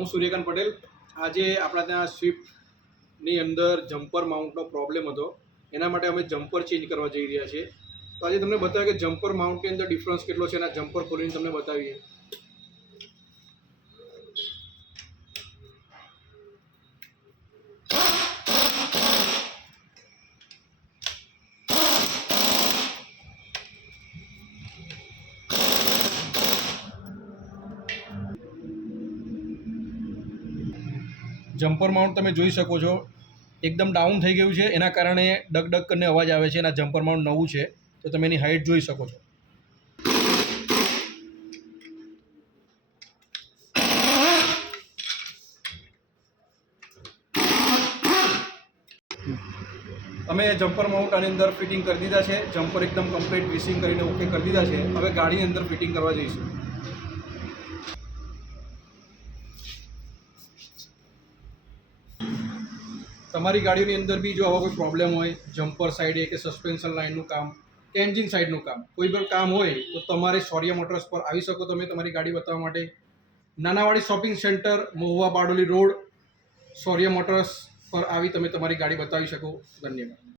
હું સૂર્યકાંત પટેલ. આજે આપણા ત્યાં સ્વિફ્ટની અંદર જમ્પર માઉન્ટનો પ્રોબ્લેમ હતો, એના માટે અમે જમ્પર ચેન્જ કરવા જઈ રહ્યા છીએ. તો આજે તમને બતાવીએ કે જમ્પર માઉન્ટની અંદર ડિફરન્સ કેટલો છે, એના જમ્પર ખોલીને તમને બતાવીએ. જમ્પર માઉન્ટ તમે જોઈ શકો છો, એકદમ ડાઉન થઈ ગયું છે. એના કારણે ડગ ડગ કરીને અવાજ આવે છે. એના જમ્પર માઉન્ટ નવું છે, તો તમે એની હાઇટ જોઈ શકો છો. અમે જમ્પર માઉન્ટ આની અંદર ફિટિંગ કરી દીધા છે. જમ્પર એકદમ કમ્પ્લીટ ગ્રીસિંગ કરીને ઓકે કરી દીધા છે. હવે ગાડીની અંદર ફિટિંગ કરવા જઈશું. તમારી ગાડીની અંદર બી જો આવા કોઈ પ્રોબ્લેમ હોય, જમ્પર સાઈડે કે સસ્પેન્શન લાઇનનું કામ કે એન્જિન સાઈડનું કામ, કોઈ પણ કામ હોય તો તમારે શૌર્ય મોટર્સ પર આવી શકો તમે તમારી ગાડી બતાવવા માટે. Nanavadi shopping centre, Mahuva Bardoli road, Shaurya motors પર આવી તમે તમારી ગાડી બતાવી શકો. ધન્યવાદ.